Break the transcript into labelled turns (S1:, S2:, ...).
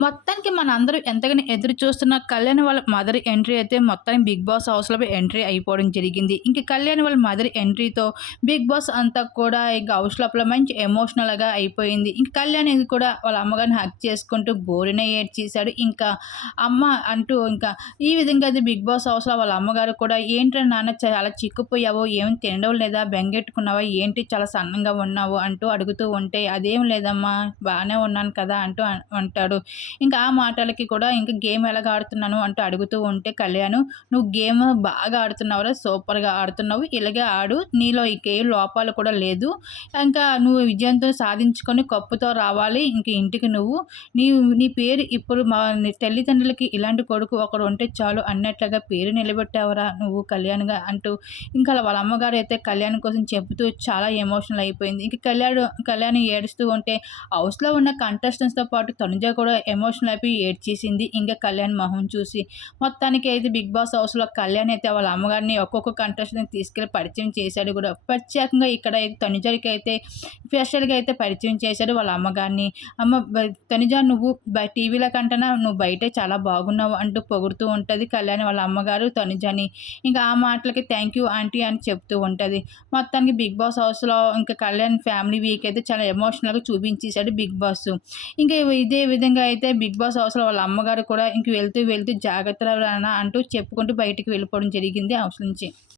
S1: మొత్తం మన మనందరూ ఎంతగానో ఎదురు చూస్తున్న కళ్యాణ్ వాళ్ళ మదర్ ఎంట్రీ అయితే మొత్తం బిగ్ బాస్ హౌస్లో ఎంట్రీ అయిపోవడం జరిగింది. ఇంక కళ్యాణ్ వాళ్ళ మదర్ ఎంట్రీతో బిగ్ బాస్ అంతా కూడా ఇంకా హౌస్ లోపల మంచి ఎమోషనల్గా అయిపోయింది. ఇంక కళ్యాణ్ ఇది కూడా వాళ్ళ అమ్మగారిని హక్ చేసుకుంటూ బోరిన చేశాడు ఇంకా అమ్మ అంటూ ఇంకా ఈ విధంగా అది బిగ్ బాస్ హౌస్లో వాళ్ళ అమ్మగారు కూడా ఏంటో నాన్న చాలా చిక్కుపోయావు? ఏం తినడం లేదా? బెంగెట్టుకున్నావా? ఏంటి చాలా సన్నంగా ఉన్నావు? అంటూ అడుగుతూ ఉంటే అదేం లేదమ్మా బాగానే ఉన్నాను కదా అంటూ అంటాడు. ఇంకా ఆ మాటలకి కూడా ఇంకా గేమ్ ఎలాగ ఆడుతున్నాను అంటూ అడుగుతూ ఉంటే కళ్యాణ్ నువ్వు గేమ్ బాగా ఆడుతున్నావురా సూపర్గా ఆడుతున్నావు ఇలాగే ఆడు నీలో ఇంకే లోపాలు కూడా లేదు. ఇంకా నువ్వు విజయంతో సాధించుకొని కప్పుతో రావాలి ఇంక ఇంటికి నువ్వు. నీ నీ పేరు ఇప్పుడు మా తల్లిదండ్రులకి ఇలాంటి కొడుకు ఒకడు ఉంటే చాలు అన్నట్లుగా పేరు నిలబెట్టావరా నువ్వు కళ్యాణ్గా అంటూ ఇంకా వాళ్ళ అమ్మగారు అయితే కళ్యాణ్ కోసం చెబుతూ చాలా ఎమోషనల్ అయిపోయింది. ఇంక కళ్యాణ్ కళ్యాణ్ ఏడుస్తూ ఉంటే హౌస్లో ఉన్న కంటెస్టెంట్స్తో పాటు తనుజ కూడా ఎమోషనల్ అయిపోయి ఏడ్చేసింది. ఇంకా కళ్యాణ్ మొహం చూసి మొత్తానికి అయితే బిగ్ బాస్ హౌస్లో కళ్యాణ్ అయితే వాళ్ళ అమ్మగారిని ఒక్కొక్క కంటెస్టెంట్ తీసుకెళ్ళి పరిచయం చేశాడు కూడా. ప్రత్యేకంగా ఇక్కడ అయితే తనుజరికి అయితే స్పెషల్గా అయితే పరిచయం చేశాడు వాళ్ళ అమ్మగారిని. అమ్మ తనుజ నువ్వు టీవీల కంటనా? నువ్వు బయటే చాలా బాగున్నావు అంటూ పొగుడుతూ ఉంటుంది కళ్యాణ్ వాళ్ళ అమ్మగారు తనుజని. ఇంకా ఆ మాటలకి థ్యాంక్ యూ ఆంటీ అని చెప్తూ ఉంటుంది. మొత్తానికి బిగ్ బాస్ హౌస్లో ఇంకా కళ్యాణ్ ఫ్యామిలీ వీక్ అయితే చాలా ఎమోషనల్గా చూపించేశాడు బిగ్ బాస్. ఇంకా ఇదే విధంగా అయితే బిగ్ బాస్ సంవత్సరాలు వాళ్ళ అమ్మగారు కూడా ఇంక వెళ్తూ వెళ్తూ జాగ్రత్త అంటూ చెప్పుకుంటూ బయటికి వెళ్ళిపోవడం జరిగింది హౌస్ నుంచి.